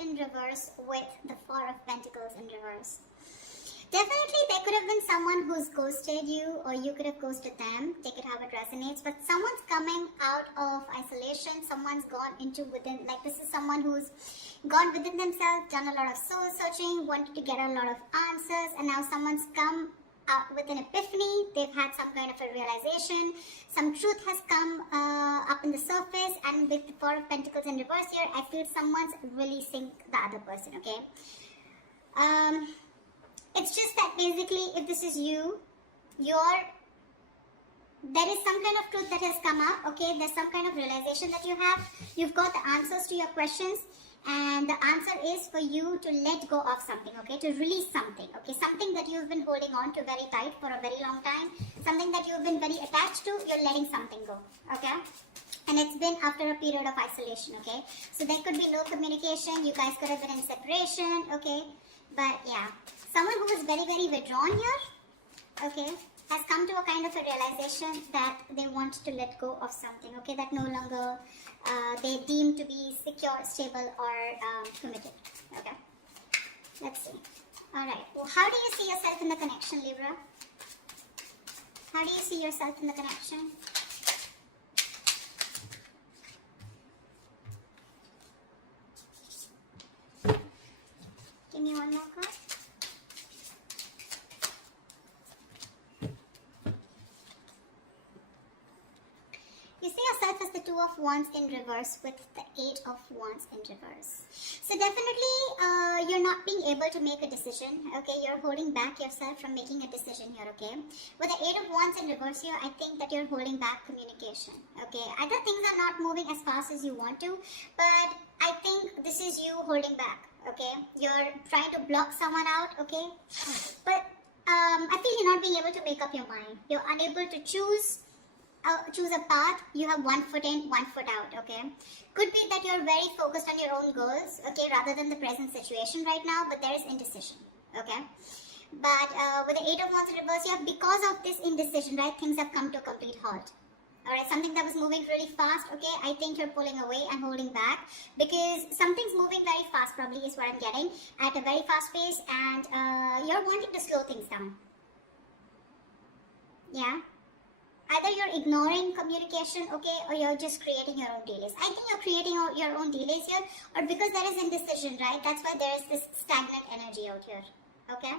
in reverse with the Four of Pentacles in reverse. Definitely there could have been someone who's ghosted you, or you could have ghosted them. Take it how it resonates. But someone's coming out of isolation. Someone's gone into within, like this is someone who's gone within themselves, done a lot of soul searching, wanted to get a lot of answers, and now someone's come out with an epiphany. They've had some kind of a realization. Some truth has come up in the surface, and with the Four of Pentacles in reverse here, I feel someone's releasing the other person, okay? It's just that basically, if this is you, there is some kind of truth that has come up, okay? There's some kind of realization that you have. You've got the answers to your questions, and the answer is for you to let go of something, okay? To release something, okay? Something that you've been holding on to very tight for a very long time. Something that you've been very attached to, you're letting something go, okay? And it's been after a period of isolation, okay? So there could be no communication. You guys could have been in separation, okay? But yeah, someone who was very, very withdrawn here, okay, has come to a kind of a realization that they want to let go of something, okay, that no longer they deem to be secure, stable, or committed, okay. Let's see. Alright, well, how do you see yourself in the connection, Libra? How do you see yourself in the connection? Give me one more card. You see yourself as the Two of Wands in reverse with the Eight of Wands in reverse. So definitely you're not being able to make a decision, okay? You're holding back yourself from making a decision here, okay? With the Eight of Wands in reverse here, I think that you're holding back communication, okay? Either things are not moving as fast as you want to, but I think this is you holding back, okay? You're trying to block someone out, okay? But I feel you're not being able to make up your mind. You're unable to choose a path. You have one foot in, one foot out, okay? Could be that you're very focused on your own goals, okay, rather than the present situation right now, but there is indecision, okay? But with the Eight of Wands in reverse here, because of this indecision, right, things have come to a complete halt. Alright, something that was moving really fast, okay, I think you're pulling away and holding back because something's moving very fast, probably is what I'm getting, at a very fast pace, and you're wanting to slow things down. Yeah? Either you're ignoring communication, okay, or you're just creating your own delays. I think you're creating your own delays here, or because there is indecision, right? That's why there is this stagnant energy out here, okay?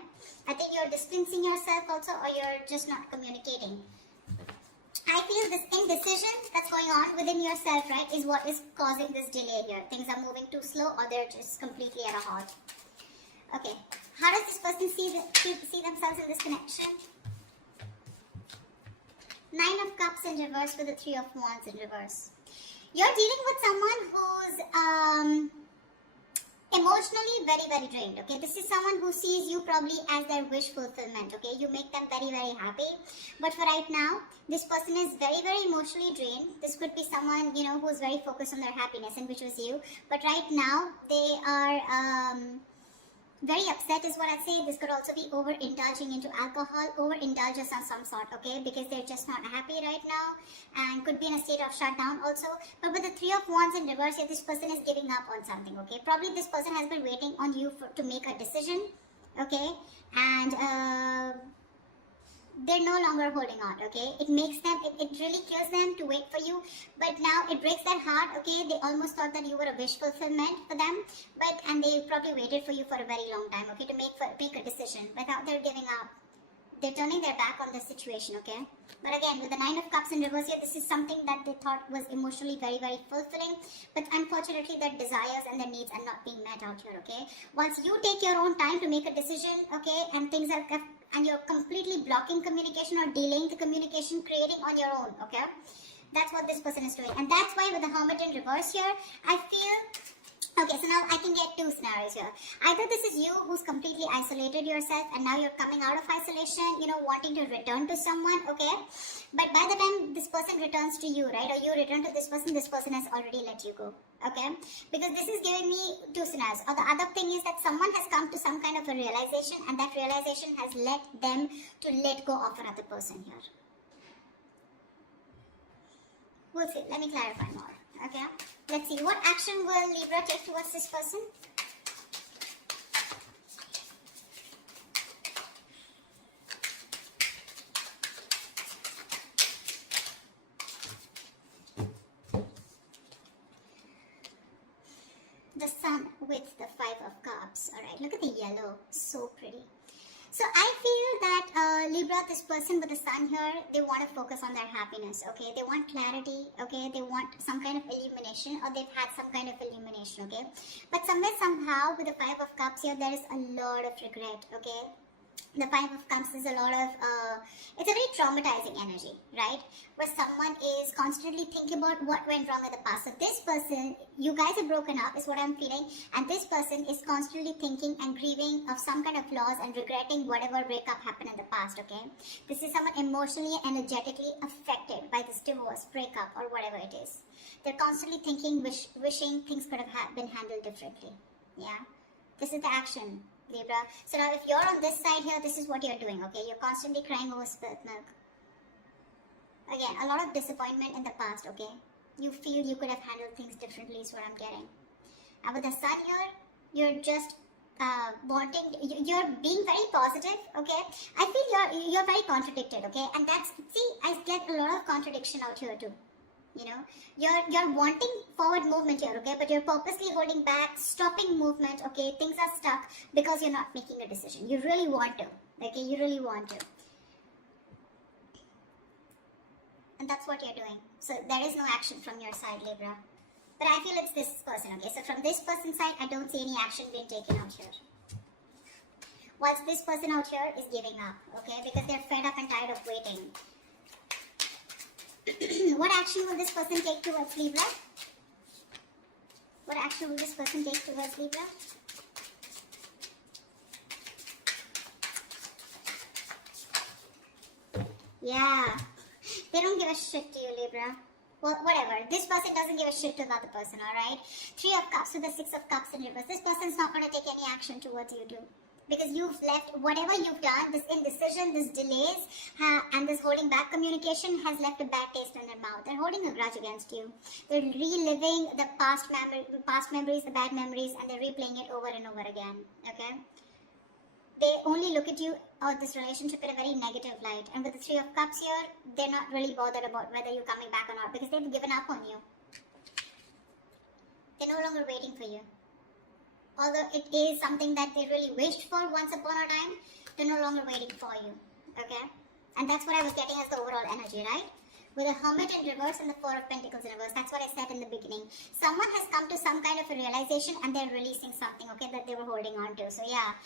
I think you're distancing yourself also, or you're just not communicating. I feel this indecision that's going on within yourself, right, is what is causing this delay here. Things are moving too slow, or they're just completely at a halt. Okay, how does this person see themselves in this connection? Nine of Cups in reverse with the Three of Wands in reverse. You're dealing with someone who's emotionally very, very drained, okay? This is someone who sees you probably as their wish fulfillment, okay? You make them very, very happy. But for right now, this person is very, very emotionally drained. This could be someone, you know, who's very focused on their happiness, and which was you. But right now, they are very upset is what I'd say. This could also be overindulging into alcohol, overindulgence of some sort, okay? Because they're just not happy right now, and could be in a state of shutdown also. But with the Three of Wands in reverse here, this person is giving up on something, okay? Probably this person has been waiting on you to make a decision, okay? And they're no longer holding on, okay? It makes them, it really kills them to wait for you, but now it breaks their heart, okay? They almost thought that you were a wish fulfillment for them, and they probably waited for you for a very long time, okay, to make a decision, but now they're giving up. They're turning their back on the situation, okay? But again, with the Nine of Cups in reverse here, this is something that they thought was emotionally very, very fulfilling, but unfortunately their desires and their needs are not being met out here, okay? Once you take your own time to make a decision, okay, and you're completely blocking communication or delaying the communication, creating on your own, okay? That's what this person is doing. And that's why with the Hermit in reverse here, I feel, okay, so now I can get two scenarios here. Either this is you who's completely isolated yourself, and now you're coming out of isolation, you know, wanting to return to someone, okay? But by the time this person returns to you, right, or you return to this person has already let you go, okay? Because this is giving me two scenarios. Or the other thing is that someone has come to some kind of a realization, and that realization has led them to let go of another person here. We'll see. Let me clarify more, okay? Let's see. What action will Libra take towards this person? right? Look at the yellow. So pretty. So I feel that Libra, this person with the sun here, they want to focus on their happiness, okay? They want clarity, okay? They want some kind of illumination, or they've had some kind of illumination, okay? But somewhere, somehow, with the Five of Cups here, there is a lot of regret, okay? The Five of Cups is a lot of, it's a very traumatizing energy, right? Where someone is constantly thinking about what went wrong in the past. So this person, you guys are broken up is what I'm feeling. And this person is constantly thinking and grieving of some kind of loss and regretting whatever breakup happened in the past, okay? This is someone emotionally, energetically affected by this divorce, breakup, or whatever it is. They're constantly thinking, wishing things could have been handled differently, yeah? This is the action, Libra. So now if you're on this side here, this is what you're doing, okay? You're constantly crying over spilt milk. Again, a lot of disappointment in the past, okay? You feel you could have handled things differently is what I'm getting. And with the sun here, you're just you're being very positive, okay? I feel you're very contradicted, okay? And that's, see, I get a lot of contradiction out here too. You know, you're wanting forward movement here, okay, but you're purposely holding back, stopping movement, okay? Things are stuck because you're not making a decision. You really want to, okay? You really want to, and that's what you're doing. So there is no action from your side, Libra, but I feel it's this person, okay? So from this person's side, I don't see any action being taken out here, whilst this person out here is giving up, okay, because they're fed up and tired of waiting. What action will this person take towards Libra? What action will this person take towards Libra? Yeah. They don't give a shit to you, Libra. Well, whatever. This person doesn't give a shit to the other person, alright? Three of Cups with the Six of Cups in reverse. This person's not going to take any action towards you too. Because you've left, whatever you've done, this indecision, this delays, and this holding back communication has left a bad taste in their mouth. They're holding a grudge against you. They're reliving the past memories, the bad memories, and they're replaying it over and over again, okay? They only look at you or this relationship in a very negative light. And with the Three of Cups here, they're not really bothered about whether you're coming back or not, because they've given up on you. They're no longer waiting for you. Although it is something that they really wished for once upon a time, they're no longer waiting for you, okay? And that's what I was getting as the overall energy, right? With a Hermit in reverse and the Four of Pentacles in reverse, that's what I said in the beginning. Someone has come to some kind of a realization and they're releasing something, okay, that they were holding on to. So yeah,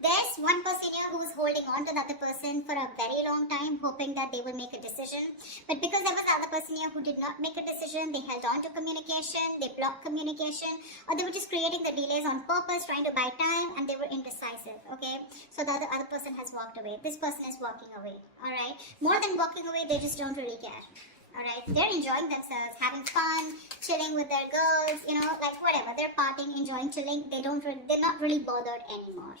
there's one person here who's holding on to the other person for a very long time, hoping that they will make a decision. But because there was the other person here who did not make a decision, they held on to communication, they blocked communication, or they were just creating the delays on purpose, trying to buy time, and they were indecisive, okay? So the other person has walked away. This person is walking away, alright? More than walking away, they just don't really care. Alright, they're enjoying themselves, having fun, chilling with their girls, you know, like whatever. They're partying, enjoying, chilling. They're not really bothered anymore.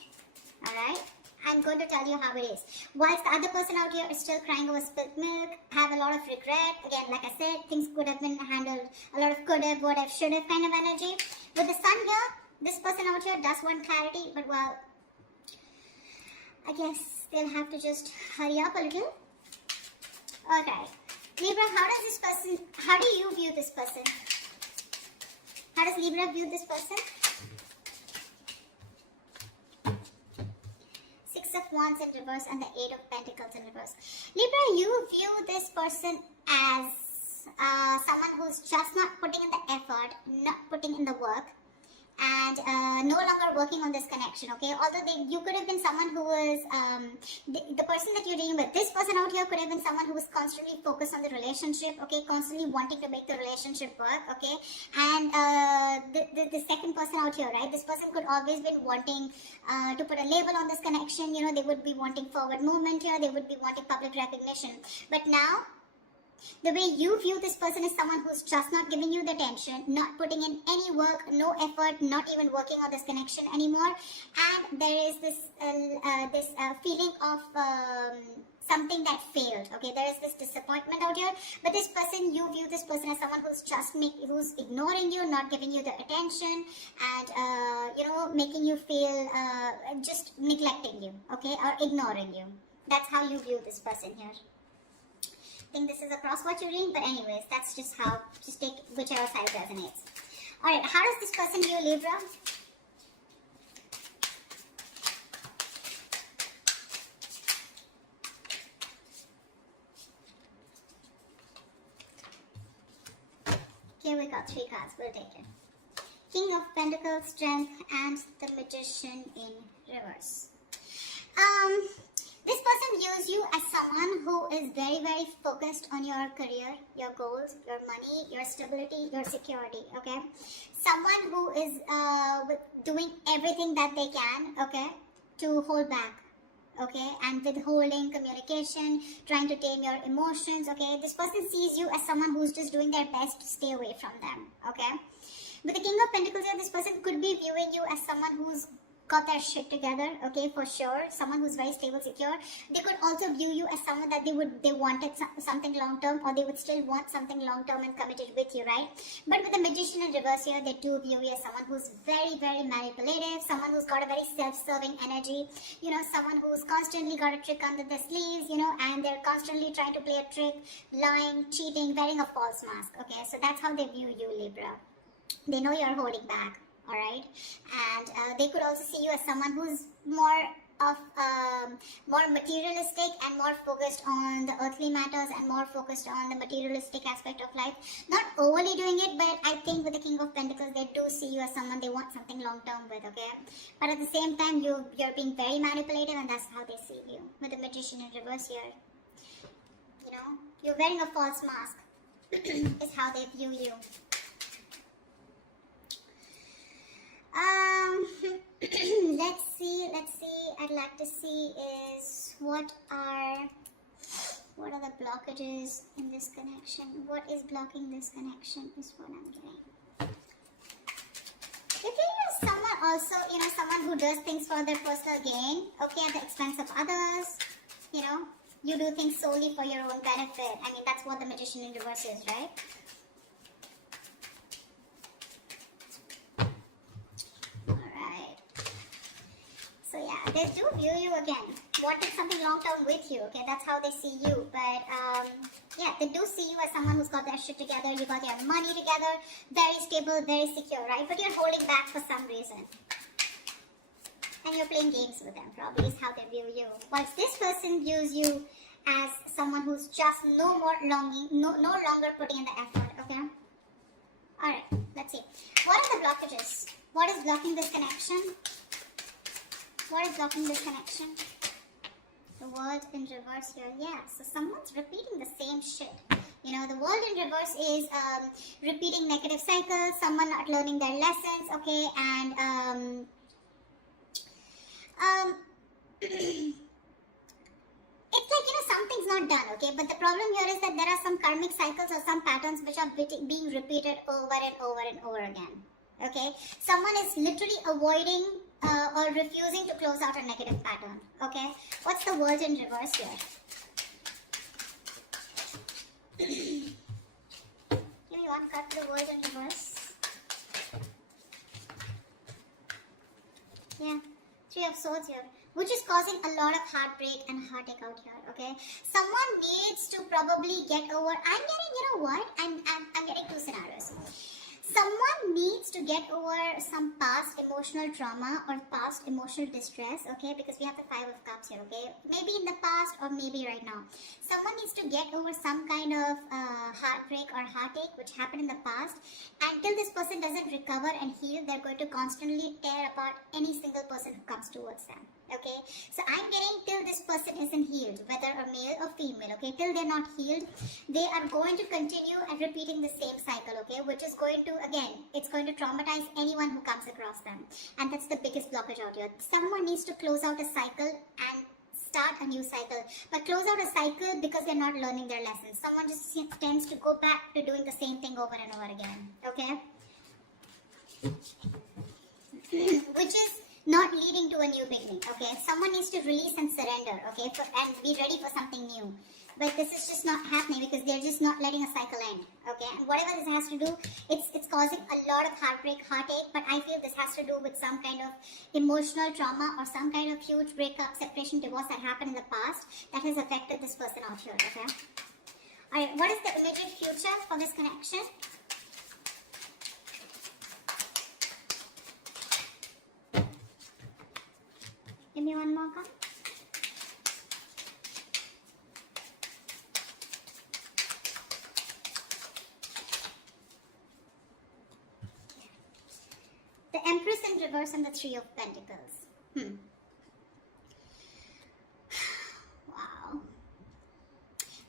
Alright, I'm going to tell you how it is. Whilst the other person out here is still crying over spilt milk, have a lot of regret. Again, like I said, things could have been handled, a lot of could have, would have, should have kind of energy. With the sun here, this person out here does want clarity, but well, I guess they'll have to just hurry up a little. Okay, Libra, how do you view this person? How does Libra view this person? Of Wands in reverse and the Eight of Pentacles in reverse. Libra, you view this person as someone who's just not putting in the effort, not putting in the work, and no longer working on this connection, okay? Although you could have been someone who was, the person that you're dealing with, this person out here could have been someone who was constantly focused on the relationship, okay? Constantly wanting to make the relationship work, okay? And the second person out here, right? This person could always been wanting to put a label on this connection, you know, they would be wanting forward movement here, they would be wanting public recognition. But now, the way you view this person is someone who's just not giving you the attention, not putting in any work, no effort, not even working on this connection anymore. And there is this feeling of something that failed. Okay, there is this disappointment out here. But this person, you view this person as someone who's who's ignoring you, not giving you the attention, and you know, making you feel just neglecting you. Okay, or ignoring you. That's how you view this person here. I think this is across what you're reading, but anyways, that's just how, just take whichever side resonates. Alright, how does this person view Libra? draw 3 cards. We'll take it. King of Pentacles, Strength, and the Magician in reverse. This person views you as someone who is very, very focused on your career, your goals, your money, your stability, your security, okay? Someone who is doing everything that they can, okay, to hold back, okay, and withholding communication, trying to tame your emotions, okay? This person sees you as someone who's just doing their best to stay away from them, okay? With the King of Pentacles here, this person could be viewing you as someone who's got their shit together, okay, for sure. Someone who's very stable, secure. They could also view you as someone that they wanted something long term, or they would still want something long term and committed with you, right? But with the Magician in reverse here, they do view you as someone who's very, very manipulative, someone who's got a very self-serving energy, you know, someone who's constantly got a trick under their sleeves, you know, and they're constantly trying to play a trick, lying, cheating, wearing a false mask, okay? So that's how they view you, Libra. They know you're holding back. Alright, and they could also see you as someone who's more materialistic and more focused on the earthly matters and more focused on the materialistic aspect of life. Not overly doing it, but I think with the King of Pentacles, they do see you as someone they want something long term with, okay? But at the same time, you're being very manipulative, and that's how they see you. With the Magician in reverse here, you know, you're wearing a false mask is how they view you. Let's see, I'd like to see is what are the blockages in this connection? What is blocking this connection is what I'm getting. If you're someone also, you know, someone who does things for their personal gain, okay, at the expense of others, you know, you do things solely for your own benefit. I mean, that's what the Magician in reverse is, right? So yeah, they do view you again, wanting something long term with you, okay? That's how they see you. But yeah, they do see you as someone who's got their shit together, you got your money together, very stable, very secure, right? But you're holding back for some reason. And you're playing games with them, probably is how they view you. Whilst this person views you as someone who's just no longer putting in the effort, okay? Alright, let's see. What are the blockages? What is blocking this connection? What is blocking this connection? The World in reverse here. Yeah, so someone's repeating the same shit. You know, the World in reverse is repeating negative cycles, someone not learning their lessons, okay, and it's like, you know, something's not done, okay, but the problem here is that there are some karmic cycles or some patterns which are being repeated over and over and over again, okay. Someone is literally avoiding or refusing to close out a negative pattern, okay. What's the World in reverse here? Give me one card for the World in reverse. Yeah, Three of Swords here, which is causing a lot of heartbreak and heartache out here, okay. Someone needs to probably get over, I'm getting, you know what, I'm getting two scenarios. Someone needs to get over some past emotional trauma or past emotional distress, okay, because we have the Five of Cups here, okay, maybe in the past or maybe right now. Someone needs to get over some kind of heartbreak or heartache which happened in the past. Until this person doesn't recover and heal, they're going to constantly tear apart any single person who comes towards them, okay. So I'm getting till this person isn't healed, whether a male or female, okay, till they're not healed, they are going to continue and repeating the same cycle, okay, which is going to, again, it's going to traumatize anyone who comes across them. And that's the biggest blockage out here. Someone needs to close out a cycle and start a new cycle. But close out a cycle because they're not learning their lessons. Someone just tends to go back to doing the same thing over and over again, okay? Which is not leading to a new beginning, okay? Someone needs to release and surrender, okay, and be ready for something new. But this is just not happening because they're just not letting a cycle end, okay? And whatever this has to do, it's causing a lot of heartbreak, heartache, but I feel this has to do with some kind of emotional trauma or some kind of huge breakup, separation, divorce that happened in the past that has affected this person out here, okay? Alright, what is the immediate future for this connection? Give me one more card. in reverse and the Three of Pentacles. Wow.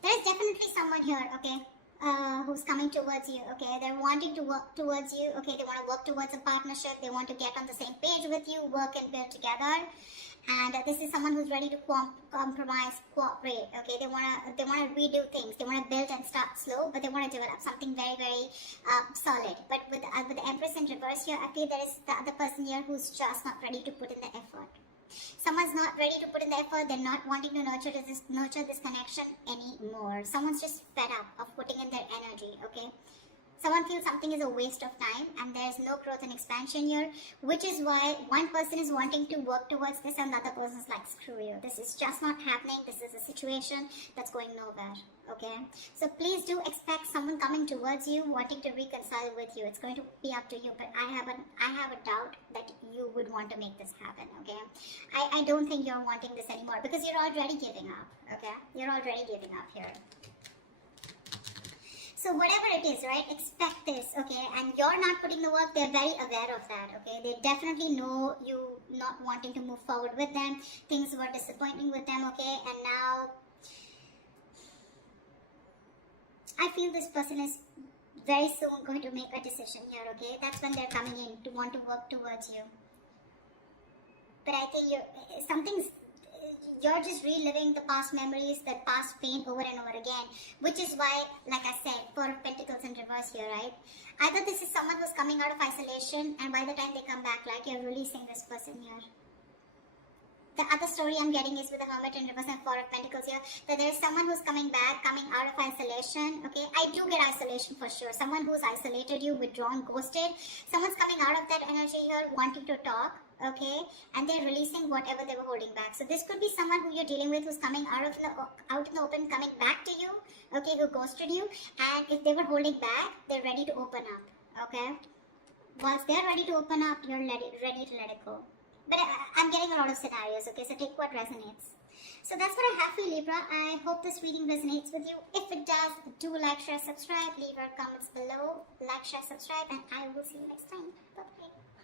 There is definitely someone here, okay, who's coming towards you, okay. They're wanting to work towards you, okay. They want to work towards a partnership. They want to get on the same page with you, work and build together. And this is someone who's ready to compromise, cooperate, okay. They want to redo things. They want to build and start slow, but they want to develop something very, very solid. But with the Empress in reverse here, I feel there is the other person here who's just not ready to put in the effort. Someone's not ready to put in the effort. They're not wanting to nurture this connection anymore. Someone's just fed up of putting in their energy, okay. Someone feels something is a waste of time and there's no growth and expansion here, which is why one person is wanting to work towards this and the other person's like, screw you. This is just not happening. This is a situation that's going nowhere, okay? So please do expect someone coming towards you, wanting to reconcile with you. It's going to be up to you, but I have a doubt that you would want to make this happen, okay? I don't think you're wanting this anymore because you're already giving up, okay? You're already giving up here. So whatever it is, right, expect this, okay, and you're not putting the work, they're very aware of that, okay, they definitely know you not wanting to move forward with them, things were disappointing with them, okay, and now, I feel this person is very soon going to make a decision here, okay, that's when they're coming in to want to work towards you, but I think you're just reliving the past memories, the past pain over and over again, which is why, like I said, Four of Pentacles in reverse here, right? Either this is someone who's coming out of isolation and by the time they come back, like you're releasing this person here. The other story I'm getting is with the Hermit in reverse and Four of Pentacles here, that there's someone who's coming back, coming out of isolation, okay? I do get isolation for sure. Someone who's isolated you, withdrawn, ghosted. Someone's coming out of that energy here, wanting to talk, okay? And they're releasing whatever they were holding back. So this could be someone who you're dealing with who's coming out in the open, coming back to you, okay, who ghosted you. And if they were holding back, they're ready to open up, okay? Once they're ready to open up, you're ready to let it go. But I'm getting a lot of scenarios, okay, so take what resonates. So that's what I have for you, Libra. I hope this reading resonates with you. If it does, do like, share, subscribe, leave your comments below, like, share, subscribe, and I will see you next time. Bye-bye.